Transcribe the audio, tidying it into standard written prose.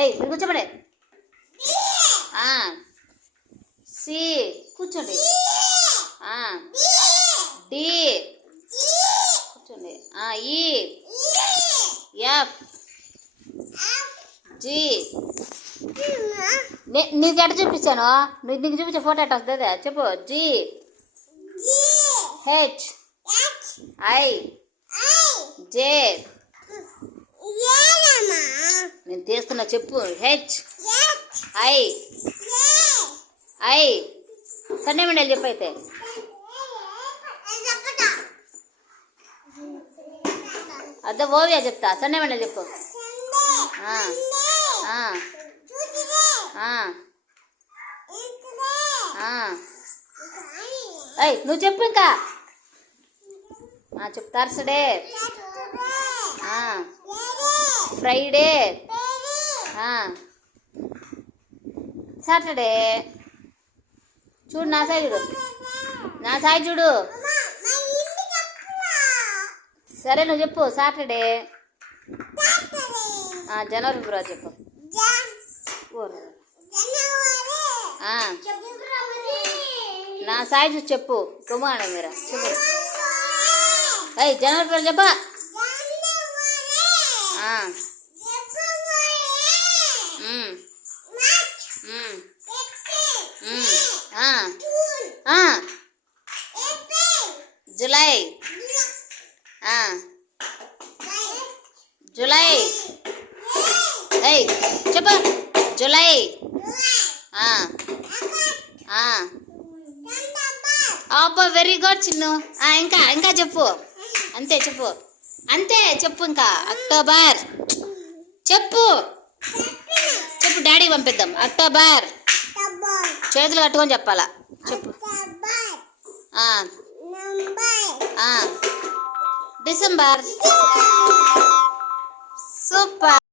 ఏయ్ మీరు కూర్చోబడే. సి కూర్చోండి. డి కూర్చోండి. ఈ ఎఫ్ జి. నీకు ఎట్ట చూపించాను? నీకు చూపించే ఫోటో ఎట్ట వస్తుంది చెప్పు. జి హెచ్ ఐ జే. నేను తీస్తున్నా చెప్పు. H I I. సండే మండలి చెప్పు. అయితే అదే ఓవియా చెప్తా. సండే మండలి చెప్పు. అయ్ నువ్వు చెప్పు ఇంకా. చెప్పు. Thursday Friday Saturday. చూడు నా సాయి చూడు. నా సాయి చూడు. సరే నువ్వు చెప్పు. సాటర్డే జనవరి ఫిబ్రవరి చెప్పు. నా సాయి చూసి చెప్పు. కుమార్ మీరా చెప్పు. అయ్యి జనవరి ఫిబ్రవరి చెప్పా. July July. ఏయ్ చెప్పు. జులై అబ్బా వెరీ గుడ్ చిన్ను. ఇంకా ఇంకా చెప్పు. అంతే చెప్పు. అంతే చెప్పు. ఇంకా అక్టోబర్ చెప్పు. చెప్పు. డాడీకి పంపిద్దాం. అక్టోబర్ చేతులు కట్టుకొని చెప్పాలా చెప్పు. డిసెంబర్. సూపర్.